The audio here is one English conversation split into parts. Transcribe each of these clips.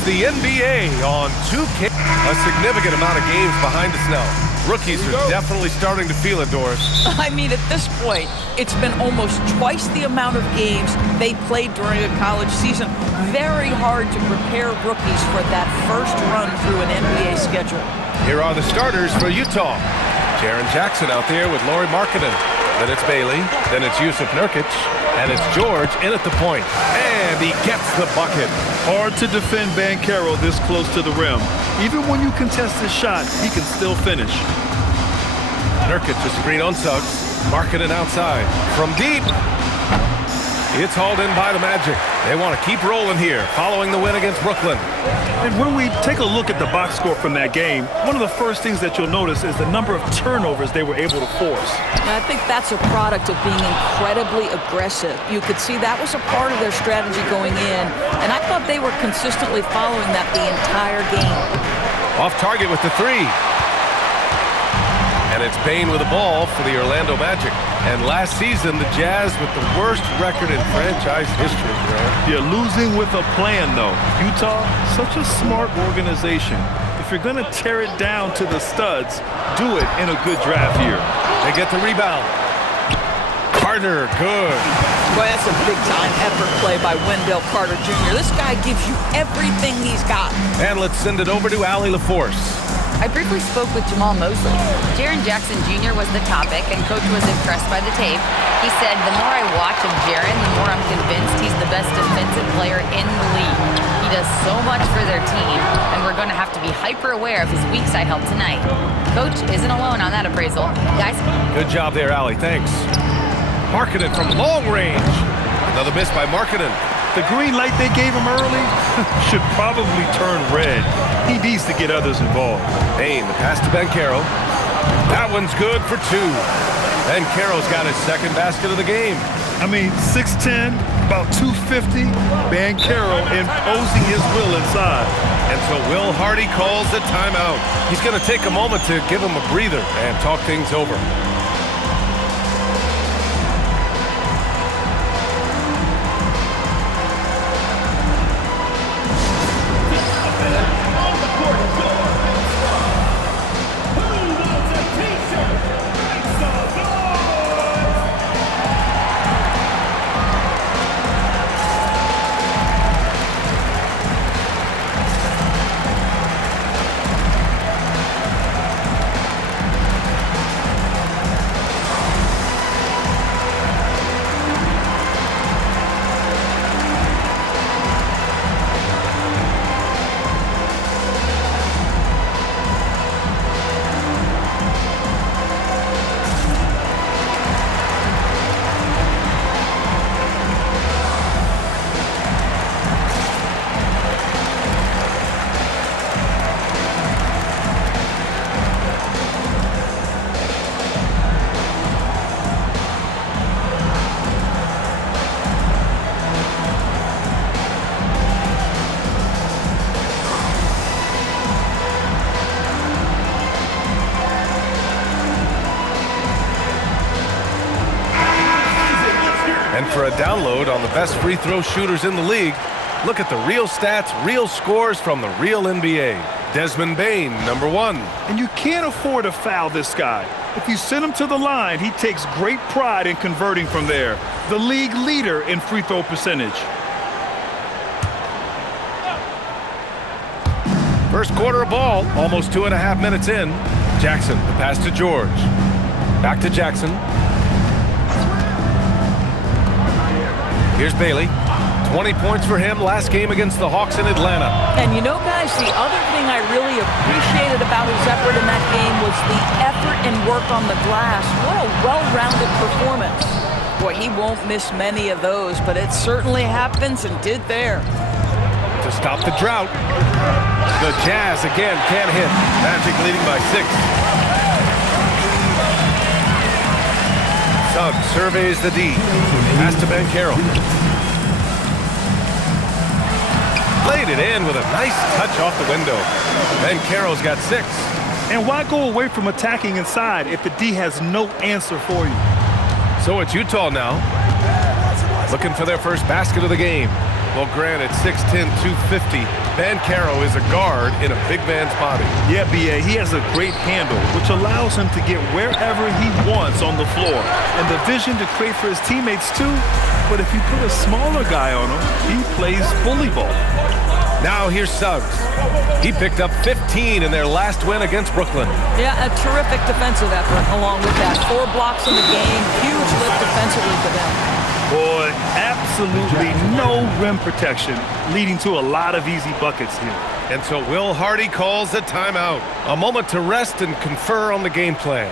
It's the NBA on 2K. A significant amount of games behind us now. Rookies are definitely starting to feel it, Doris. I mean, at this point, it's been almost twice the amount of games they played during a college season. Very hard to prepare rookies for that first run through an NBA schedule. Here are the starters for Utah. Jaren Jackson out there with Lauri Markkanen. Then it's Bailey. Then it's Jusuf Nurkic. And it's George in at the point. And he gets the bucket. Hard to defend Banchero this close to the rim. Even when you contest his shot, he can still finish. Nurkic to screen on Suggs. Markkanen outside. From deep. It's hauled in by the Magic. They want to keep rolling here, following the win against Brooklyn. And when we take a look at the box score from that game, one of the first things that you'll notice is the number of turnovers they were able to force. And I think that's a product of being incredibly aggressive. You could see that was a part of their strategy going in, and I thought they were consistently following that the entire game. Off target with the three. And it's Bane with the ball for the Orlando Magic. And last season, the Jazz with the worst record in franchise history, bro. You're losing with a plan, though. Utah, such a smart organization. If you're going to tear it down to the studs, do it in a good draft year. They get the rebound. Carter, good. Boy, that's a big-time effort play by Wendell Carter Jr. This guy gives you everything he's got. And let's send it over to Allie LaForce. I briefly spoke with Jamal Mosley. Jaren Jackson Jr. was the topic, and Coach was impressed by the tape. He said, the more I watch of Jaren, the more I'm convinced he's the best defensive player in the league. He does so much for their team, and we're going to have to be hyper-aware of his weak side help tonight. Coach isn't alone on that appraisal. Guys? Good job there, Allie. Thanks. Markkanen from long range. Another miss by Markkanen. The green light they gave him early should probably turn red. He needs to get others involved. Bane, the pass to Banchero. That one's good for two. Banchero's got his second basket of the game. I mean, 6'10", about 250. Banchero imposing his will inside. And so Will Hardy calls the timeout. He's going to take a moment to give him a breather and talk things over. And for a download on the best free throw shooters in the league, look at the real stats, real scores from the real NBA. Desmond Bane, number 1. And you can't afford to foul this guy. If you send him to the line, he takes great pride in converting from there. The league leader in free throw percentage. First quarter of ball, almost 2.5 minutes in. Jackson, the pass to George. Back to Jackson. Here's Bailey. 20 points for him last game against the Hawks in Atlanta. And you know, guys, the other thing I really appreciated about his effort in that game was the effort and work on the glass. What a well-rounded performance. Boy, he won't miss many of those, but it certainly happens and did there. To stop the drought. The Jazz again can't hit. Magic leading by 6. Suggs surveys the D. Pass to Banchero. Laid it in with a nice touch off the window. Banchero's got 6. And why go away from attacking inside if the D has no answer for you? So it's Utah now. Looking for their first basket of the game. Well, granted, 6'10", 250, Banchero is a guard in a big man's body. Yeah, B.A., he has a great handle, which allows him to get wherever he wants on the floor. And the vision to create for his teammates, too. But if you put a smaller guy on him, he plays bully ball. Now here's Suggs. He picked up 15 in their last win against Brooklyn. Yeah, a terrific defensive effort along with that. 4 blocks in the game, huge lift defensively for them. Boy, absolutely no rim protection, leading to a lot of easy buckets here. And so Will Hardy calls a timeout. A moment to rest and confer on the game plan.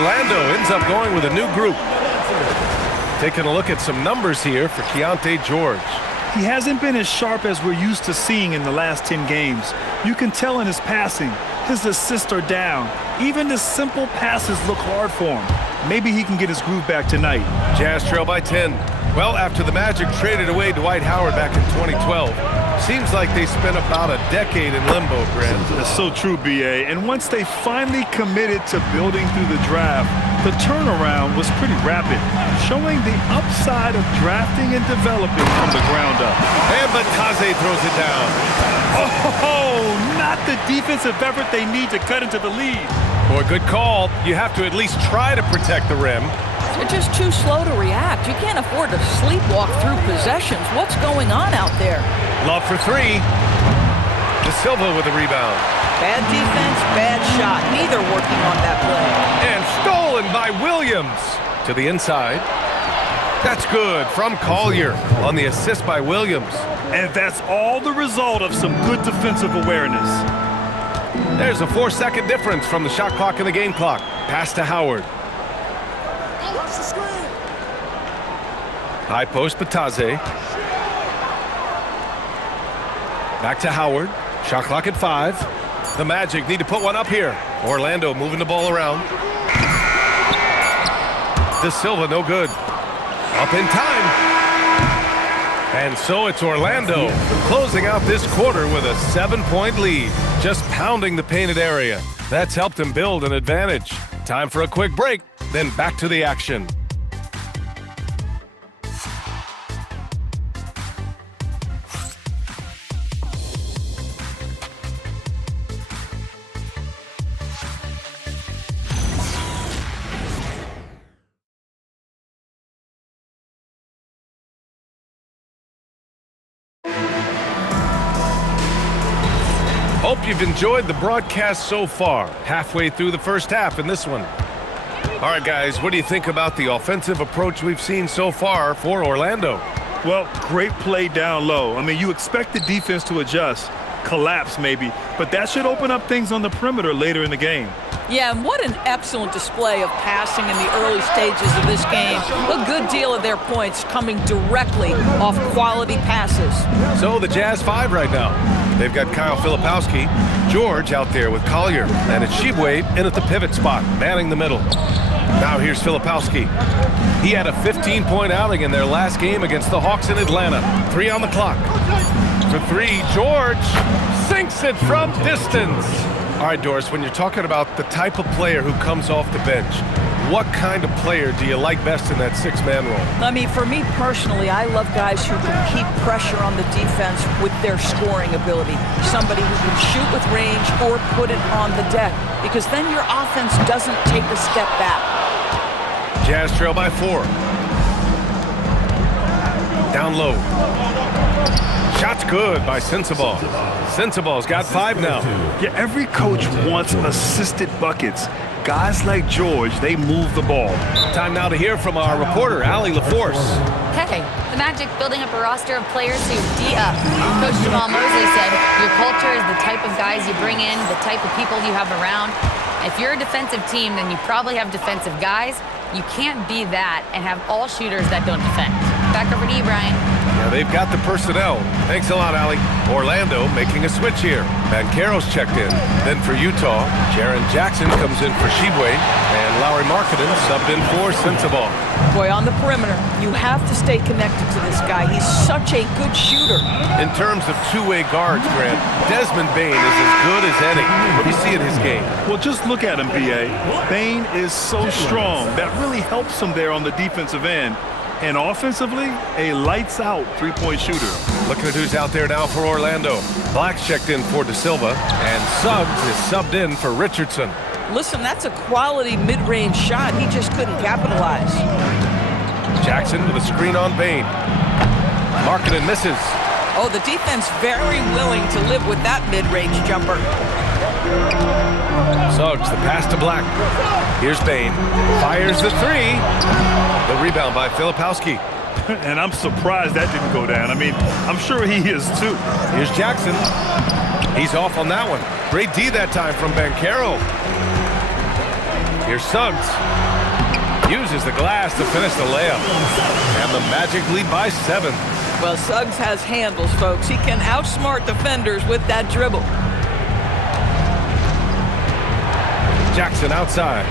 Orlando ends up going with a new group. Taking a look at some numbers here for Keontae George. He hasn't been as sharp as we're used to seeing in the last 10 games. You can tell in his passing. His assists are down. Even the simple passes look hard for him. Maybe he can get his groove back tonight. Jazz trail by 10. Well, after the Magic traded away Dwight Howard back in 2012, seems like they spent about a decade in limbo, Grant. That's so true, B.A. And once they finally committed to building through the draft, the turnaround was pretty rapid, showing the upside of drafting and developing from the ground up. And Bataze throws it down. Oh, not the defensive effort they need to cut into the lead. Boy, good call. You have to at least try to protect the rim. They're just too slow to react. You can't afford to sleepwalk through possessions. What's going on out there? Love for 3. De Silva with the rebound. Bad defense, bad shot. Neither working on that play. And stolen by Williams. To the inside. That's good from Collier on the assist by Williams. And that's all the result of some good defensive awareness. There's a 4-second difference from the shot clock and the game clock. Pass to Howard. High post, Bataze. Back to Howard. Shot clock at 5. The Magic need to put one up here. Orlando moving the ball around. De Silva, no good. Up in time. And so it's Orlando closing out this quarter with a 7-point lead. Just pounding the painted area. That's helped them build an advantage. Time for a quick break, then back to the action. Hope you've enjoyed the broadcast so far. Halfway through the first half in this one. All right, guys, what do you think about the offensive approach we've seen so far for Orlando? Well, great play down low. I mean, you expect the defense to adjust, collapse maybe, but that should open up things on the perimeter later in the game. Yeah, and what an excellent display of passing in the early stages of this game. A good deal of their points coming directly off quality passes. So the Jazz 5 right now. They've got Kyle Filipowski, George out there with Collier, and it's Tshiebwe in at the pivot spot, manning the middle. Now here's Filipowski. He had a 15-point outing in their last game against the Hawks in Atlanta. 3 on the clock. For 3, George sinks it from distance. All right, Doris, when you're talking about the type of player who comes off the bench, what kind of player do you like best in that 6-man role? I mean, for me personally, I love guys who can keep pressure on the defense with their scoring ability. Somebody who can shoot with range or put it on the deck, because then your offense doesn't take a step back. Jazz trail by 4. Down low. Shot's good by Sensabaugh. Sensabaugh's got 5 now. Yeah, every coach wants assisted buckets. Guys like George, they move the ball. Time now to hear from our reporter, Allie LaForce. Hey, the Magic building up a roster of players who D up. Coach Jamal Mosley said, your culture is the type of guys you bring in, the type of people you have around. If you're a defensive team, then you probably have defensive guys. You can't be that and have all shooters that don't defend. Back over to you, Brian. Yeah, they've got the personnel. Thanks a lot, Allie. Orlando making a switch here. Banchero's checked in. Then for Utah, Jaren Jackson comes in for Shibwe, and Lauri Markkanen subbed in for Sensabaugh. Boy, on the perimeter, you have to stay connected to this guy. He's such a good shooter. In terms of two-way guards, Grant, Desmond Bane is as good as any. What do you see in his game? Well, just look at him, B.A. Bane is so strong. That really helps him there on the defensive end. And offensively, a lights-out three-point shooter. Looking at who's out there now for Orlando. Black's checked in for De Silva, and Suggs is subbed in for Richardson. Listen, that's a quality mid-range shot. He just couldn't capitalize. Jackson with a screen on Bane. Markkanen misses. Oh, the defense very willing to live with that mid-range jumper. Suggs, the pass to Black. Here's Bane. Fires the 3. The rebound by Filipowski. And I'm surprised that didn't go down. I mean, I'm sure he is too. Here's Jackson. He's off on that one. Great D that time from Banchero. Here's Suggs. Uses the glass to finish the layup. And the Magic lead by 7. Well, Suggs has handles, folks. He can outsmart defenders with that dribble. Jackson outside.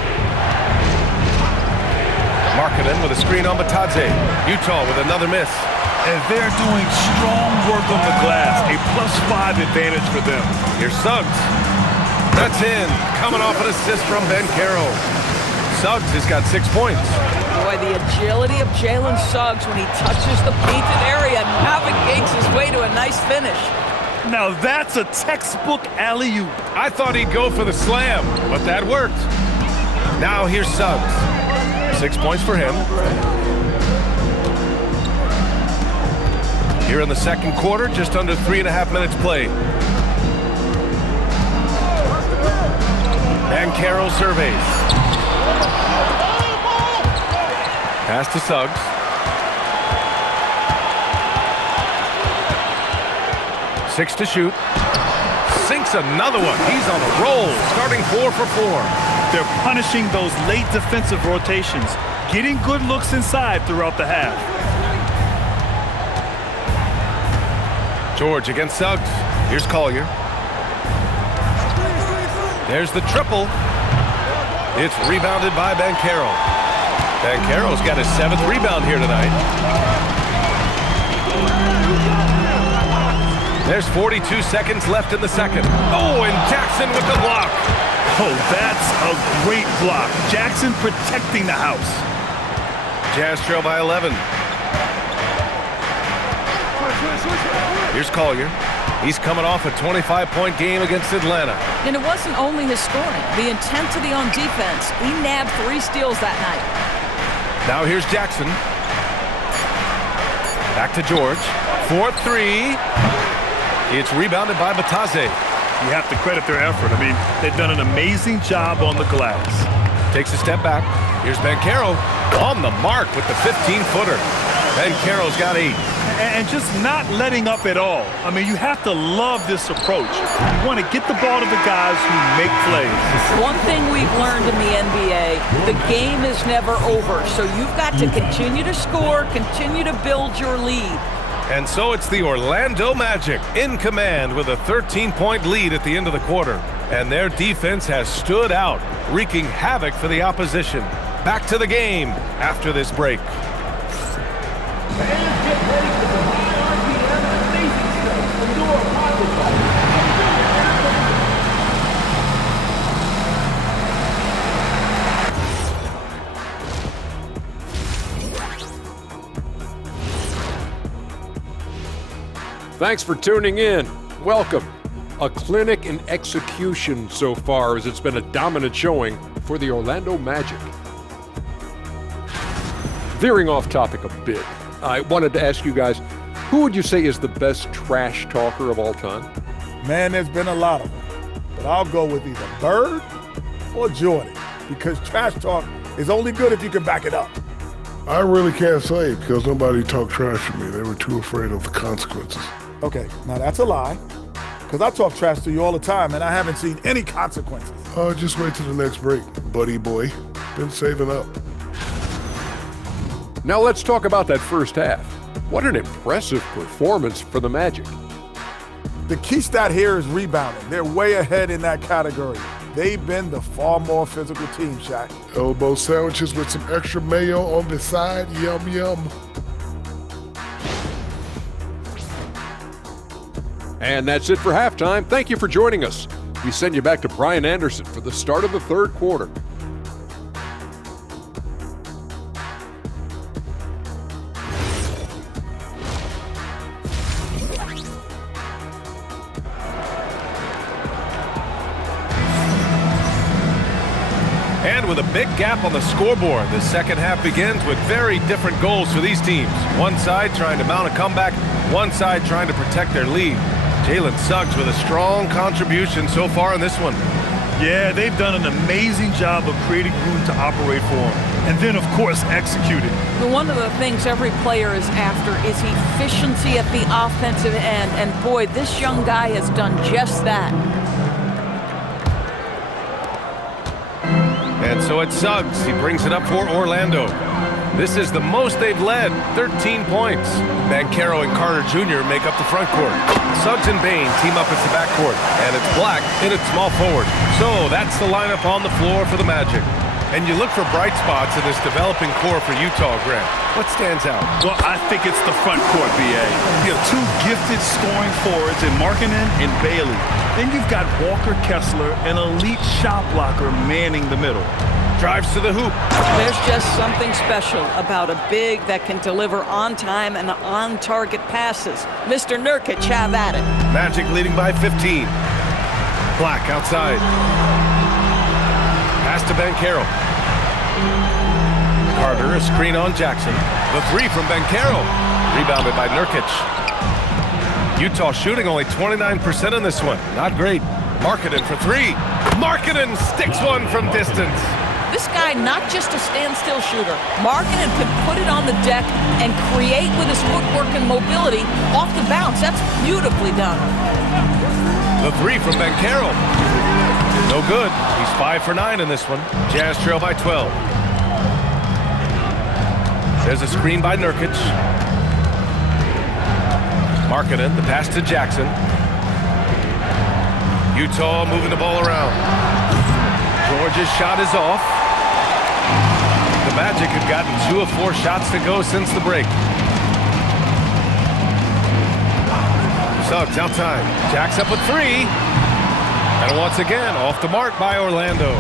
Markkanen with a screen on Batadze. Utah with another miss. And they're doing strong work on the glass. A +5 advantage for them. Here's Suggs. That's in. Coming off an assist from Banchero. Suggs has got 6 points. Boy, the agility of Jalen Suggs when he touches the painted area navigates his way to a nice finish. Now that's a textbook alley-oop. I thought he'd go for the slam, but that worked. Now here's Suggs. 6 points for him. Here in the second quarter, just under 3.5 minutes played. Banchero surveys. Pass to Suggs. Six to shoot. Sinks another one. He's on a roll, starting 4 for 4. They're punishing those late defensive rotations, getting good looks inside throughout the half. George against Suggs. Here's Collier. There's the triple. It's rebounded by Banchero. Banchero's got his 7th rebound here tonight. There's 42 seconds left in the second. Oh, and Jackson with the block. Oh, that's a great block. Jackson protecting the house. Jazz trail by 11. Here's Collier. He's coming off a 25-point game against Atlanta. And it wasn't only his scoring. The intensity on defense. He nabbed 3 steals that night. Now here's Jackson. Back to George. 4-3. It's rebounded by Batadze. You have to credit their effort. I mean, they've done an amazing job on the glass. Takes a step back. Here's Banchero on the mark with the 15-footer. Banchero's got 8. And just not letting up at all. I mean, you have to love this approach. You want to get the ball to the guys who make plays. One thing we've learned in the NBA, the game is never over. So you've got to continue to score, continue to build your lead. And so it's the Orlando Magic in command with a 13-point lead at the end of the quarter. And their defense has stood out, wreaking havoc for the opposition. Back to the game after this break. Thanks for tuning in. Welcome. A clinic in execution so far, as it's been a dominant showing for the Orlando Magic. Veering off topic a bit, I wanted to ask you guys, who would you say is the best trash talker of all time? Man, there's been a lot of them. But I'll go with either Bird or Jordan, because trash talk is only good if you can back it up. I really can't say because nobody talked trash to me. They were too afraid of the consequences. Okay, now that's a lie, because I talk trash to you all the time, and I haven't seen any consequences. Oh, just wait till the next break, buddy boy. Been saving up. Now let's talk about that first half. What an impressive performance for the Magic. The key stat here is rebounding. They're way ahead in that category. They've been the far more physical team, Shaq. Elbow sandwiches with some extra mayo on the side. Yum, yum. And that's it for halftime. Thank you for joining us. We send you back to Brian Anderson for the start of the third quarter. And with a big gap on the scoreboard, the second half begins with very different goals for these teams. One side trying to mount a comeback, one side trying to protect their lead. Jalen Suggs with a strong contribution so far in this one. Yeah, they've done an amazing job of creating room to operate for him. And then, of course, executing. One of the things every player is after is efficiency at the offensive end. And boy, this young guy has done just that. And so it's Suggs. He brings it up for Orlando. This is the most they've led, 13 points. Banchero and Carter Jr. make up the front court. Suggs and Bane team up at the backcourt, and it's Black in at small forward. So that's the lineup on the floor for the Magic. And you look for bright spots in this developing core for Utah, Grant. What stands out? Well, I think it's the front court, B.A. You have two gifted scoring forwards in Markkanen and Bailey. Then you've got Walker Kessler, an elite shot blocker, manning the middle. Drives to the hoop. There's just something special about a big that can deliver on-time and on-target passes. Mr. Nurkic, have at it. Magic leading by 15. Black outside. Pass to Banchero. Carter, a screen on Jackson. The three from Banchero. Rebounded by Nurkic. Utah shooting only 29% in this one. Not great. Markkanen for three. Markkanen sticks one from distance. This guy, not just a standstill shooter. Markkanen can put it on the deck and create with his footwork and mobility off the bounce. That's beautifully done. The three from Banchero. No good. He's 5 for 9 in this one. Jazz trail by 12. There's a screen by Nurkic. Markkanen, the pass to Jackson. Utah moving the ball around. George's shot is off. The Magic have gotten 2 of 4 shots to go since the break. Suggs outside. Jacks up with 3. And once again, off the mark by Orlando.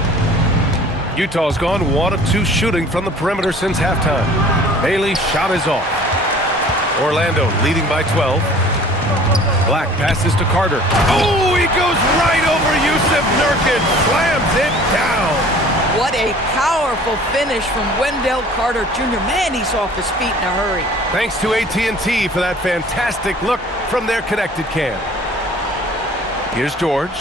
Utah's gone 1 of 2 shooting from the perimeter since halftime. Bailey's shot is off. Orlando leading by 12. Black passes to Carter. Oh, he goes right over Yusuf Nurkic. Slams it down. What a powerful finish from Wendell Carter Jr. Man, he's off his feet in a hurry. Thanks to AT&T for that fantastic look from their connected cam. Here's George.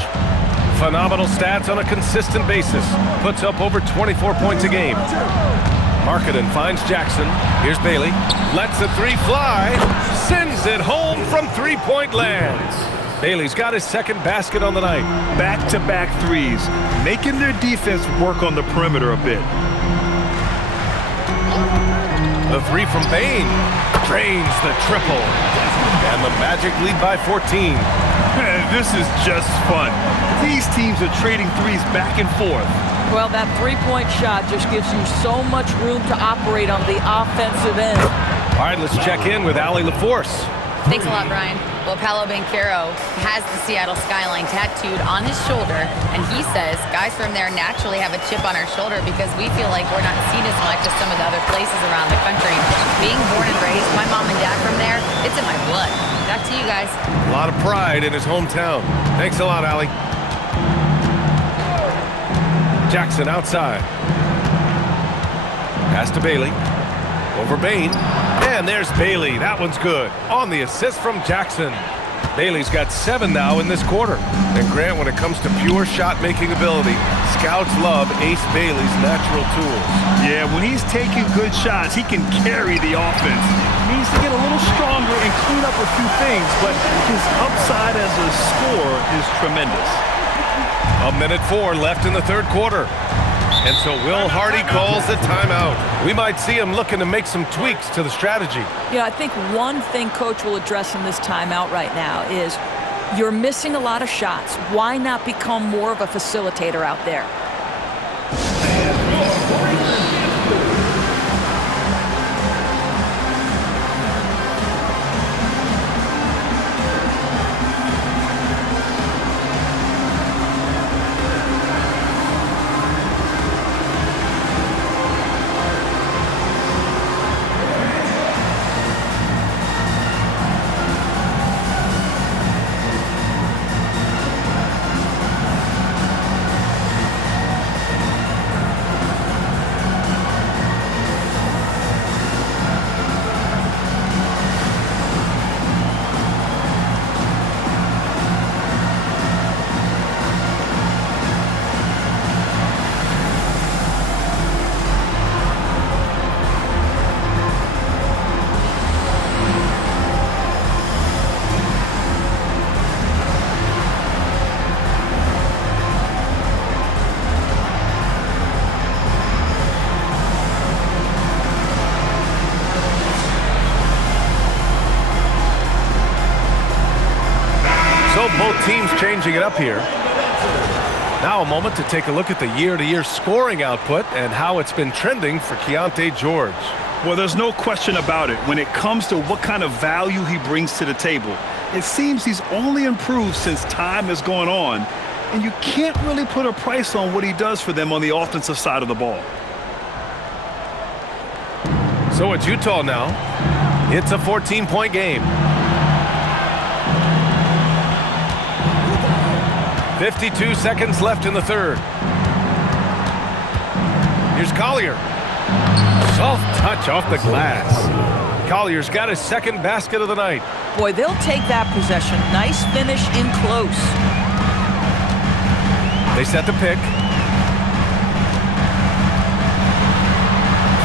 Phenomenal stats on a consistent basis. Puts up over 24 points a game. Markkanen finds Jackson. Here's Bailey. Lets the three fly. Sends it home from three-point lands. Bailey's got his second basket on the night. Back-to-back threes, making their defense work on the perimeter a bit. The three from Bane drains the triple. And the Magic lead by 14. Man, this is just fun. These teams are trading threes back and forth. Well, that three-point shot just gives you so much room to operate on the offensive end. All right, let's check in with Allie LaForce. Thanks a lot, Brian. Well, Paolo Banchero has the Seattle skyline tattooed on his shoulder, and he says guys from there naturally have a chip on our shoulder because we feel like we're not seen as much as some of the other places around the country. Being born and raised, my mom and dad from there, it's in my blood. Back to you guys. A lot of pride in his hometown. Thanks a lot, Allie. Jackson outside. Pass to Bailey. Over Bain. And there's Bailey. That one's good. On the assist from Jackson. Bailey's got 7 now in this quarter. And Grant, when it comes to pure shot-making ability, scouts love Ace Bailey's natural tools. Yeah, when he's taking good shots, he can carry the offense. He needs to get a little stronger and clean up a few things, but his upside as a scorer is tremendous. 1:04 left in the third quarter. And so Will Hardy calls the timeout. We might see him looking to make some tweaks to the strategy. Yeah, I think one thing Coach will address in this timeout right now is you're missing a lot of shots. Why not become more of a facilitator out there? Both teams changing it up here. Now a moment to take a look at the year-to-year scoring output and how it's been trending for Keyonte George. Well, there's no question about it. When it comes to what kind of value he brings to the table, it seems he's only improved since time has gone on, and you can't really put a price on what he does for them on the offensive side of the ball. So it's Utah now. It's a 14-point game. 52 seconds left in the third. Here's Collier. Soft touch off the glass. Collier's got his second basket of the night. Boy, they'll take that possession. Nice finish in close. They set the pick.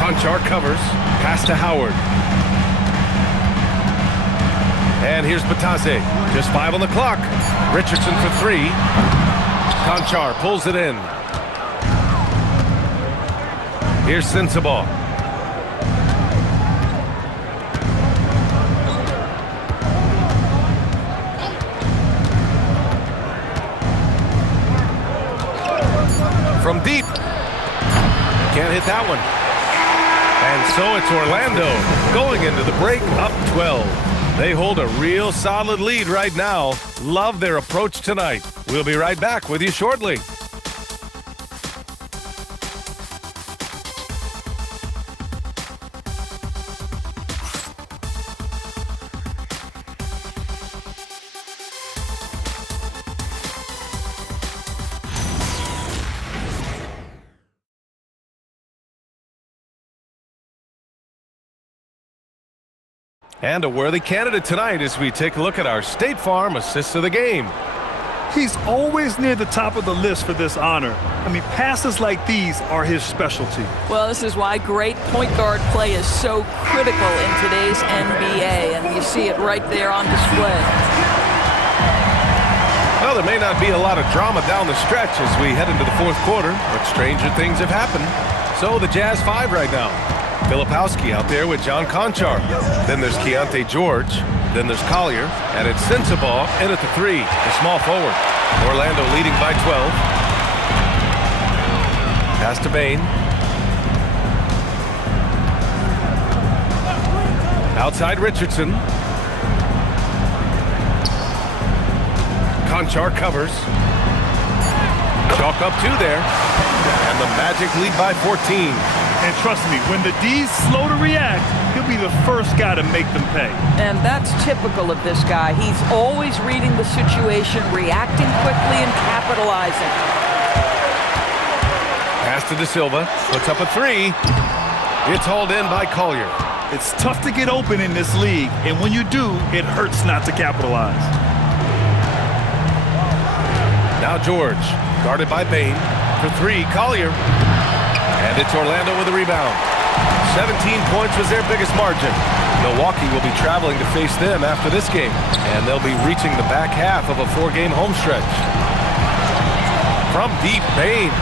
Konchar covers. Pass to Howard. And here's Batase. Just 5 on the clock. Richardson for 3. Konchar pulls it in. Here's Sensabaugh. From deep. Can't hit that one. And so it's Orlando going into the break up 12. They hold a real solid lead right now. Love their approach tonight. We'll be right back with you shortly. And a worthy candidate tonight as we take a look at our State Farm Assists of the Game. He's always near the top of the list for this honor. I mean, passes like these are his specialty. Well, this is why great point guard play is so critical in today's NBA, and you see it right there on display. Well, there may not be a lot of drama down the stretch as we head into the fourth quarter, but stranger things have happened. So the Jazz 5 right now. Filipowski out there with John Konchar. Then there's Keyonte George. Then there's Collier. And it's Sensabaugh in at the 3, the small forward. Orlando leading by 12. Pass to Bain. Outside Richardson. Konchar covers. Chalk up 2 there. And the Magic lead by 14. And trust me, when the D's slow to react, he'll be the first guy to make them pay. And that's typical of this guy. He's always reading the situation, reacting quickly, and capitalizing. Pass to De Silva. Puts up a 3. It's hauled in by Collier. It's tough to get open in this league, and when you do, it hurts not to capitalize. Now George, guarded by Bane. For 3, Collier. And it's Orlando with a rebound. 17 points was their biggest margin. Milwaukee will be traveling to face them after this game, and they'll be reaching the back half of a 4-game home stretch. From deep, Bane.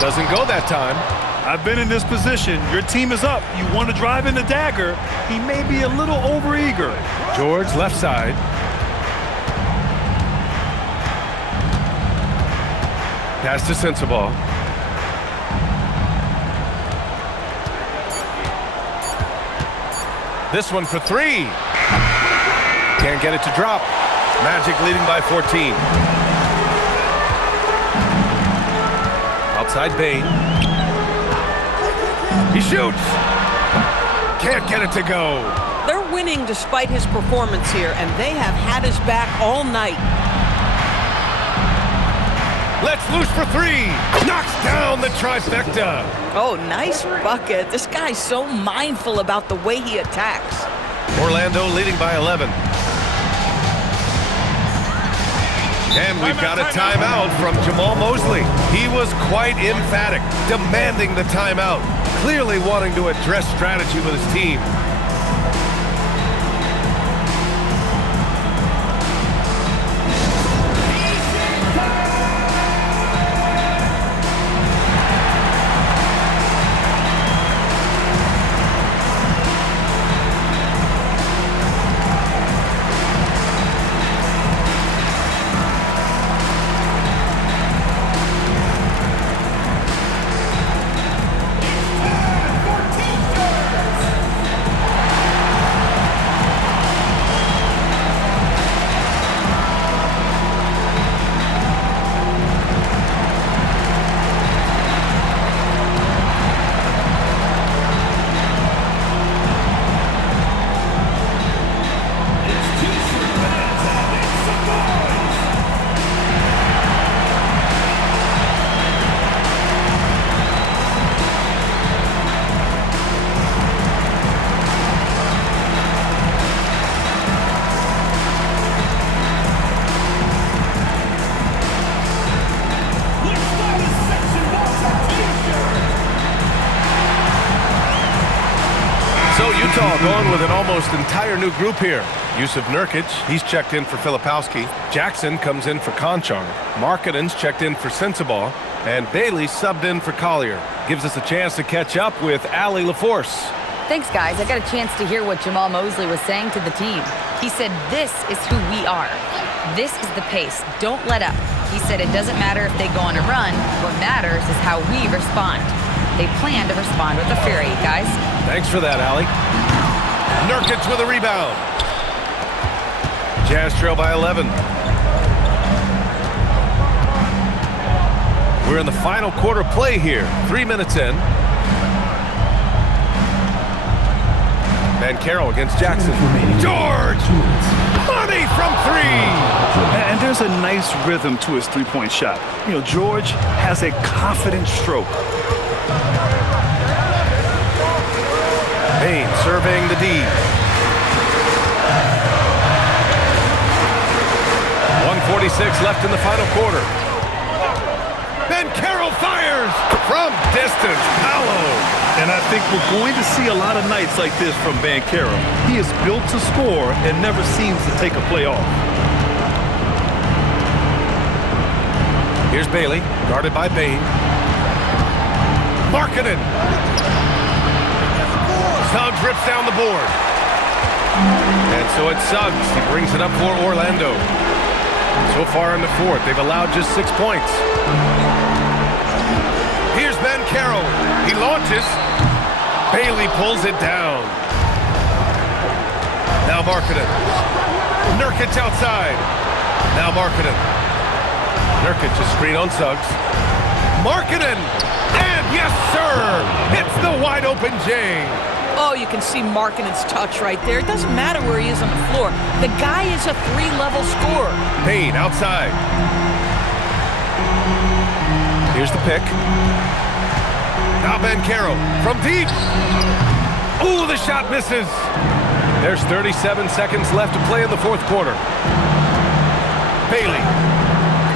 Doesn't go that time. I've been in this position. Your team is up. You want to drive in the dagger. He may be a little overeager. George, left side. Pass to Sensabaugh. This one for 3. Can't get it to drop. Magic leading by 14. Outside Bane. He shoots. Can't get it to go. They're winning despite his performance here, and they have had his back all night. Let's loose for 3. Knocks down the trifecta. Oh, nice bucket. This guy's so mindful about the way he attacks. Orlando leading by 11. And we've got a timeout from Jamal Mosley. He was quite emphatic, demanding the timeout, clearly wanting to address strategy with his team. Utah going with an almost entire new group here. Yusuf Nurkic, he's checked in for Filipowski. Jackson comes in for Konchar. Markkanen's checked in for Sensabaugh. And Bailey subbed in for Collier. Gives us a chance to catch up with Allie LaForce. Thanks, guys. I got a chance to hear what Jamal Mosley was saying to the team. He said, this is who we are. This is the pace. Don't let up. He said it doesn't matter if they go on a run. What matters is how we respond. They plan to respond with a fury, guys. Thanks for that, Allie. Nurkic with a rebound. Jazz trail by 11. We're in the final quarter play here. 3 minutes in. Banchero against Jackson. George! Money from 3! And there's a nice rhythm to his three-point shot. You know, George has a confident stroke. Bane surveying the D. 1:46 left in the final quarter. Banchero fires from distance. Paolo. And I think we're going to see a lot of nights like this from Banchero. He is built to score and never seems to take a play off. Here's Bailey, guarded by Bane. Markkanen. Suggs rips down the board. And so it's Suggs. He brings it up for Orlando. So far in the fourth, they've allowed just 6 points. Here's Banchero. He launches. Bailey pulls it down. Now Markkanen. Nurkic outside. Now Markkanen. Nurkic a screen on Suggs. Markkanen! And yes, sir! Hits the wide open J. Oh, you can see Markkanen's touch right there. It doesn't matter where he is on the floor. The guy is a 3-level scorer. Payne outside. Here's the pick. Now Banchero from deep. Ooh, the shot misses. There's 37 seconds left to play in the fourth quarter. Bailey.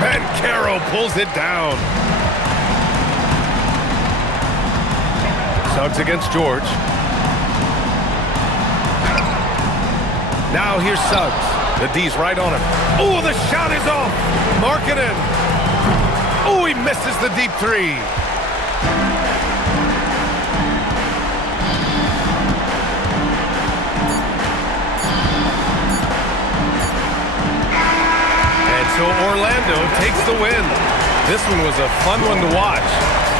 Banchero pulls it down. Suggs against George. Now here's Suggs. The D's right on him. Oh, the shot is off. Markkanen. Oh, he misses the deep three. And so Orlando takes the win. This one was a fun one to watch.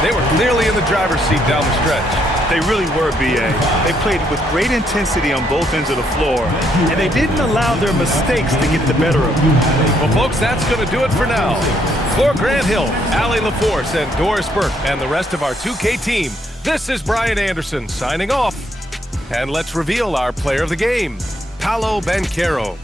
They were clearly in the driver's seat down the stretch. They really were, B.A. They played with great intensity on both ends of the floor, and they didn't allow their mistakes to get the better of them. Well, folks, that's going to do it for now. For Grant Hill, Allie LaForce, and Doris Burke, and the rest of our 2K team, this is Brian Anderson signing off. And let's reveal our player of the game, Paolo Banchero.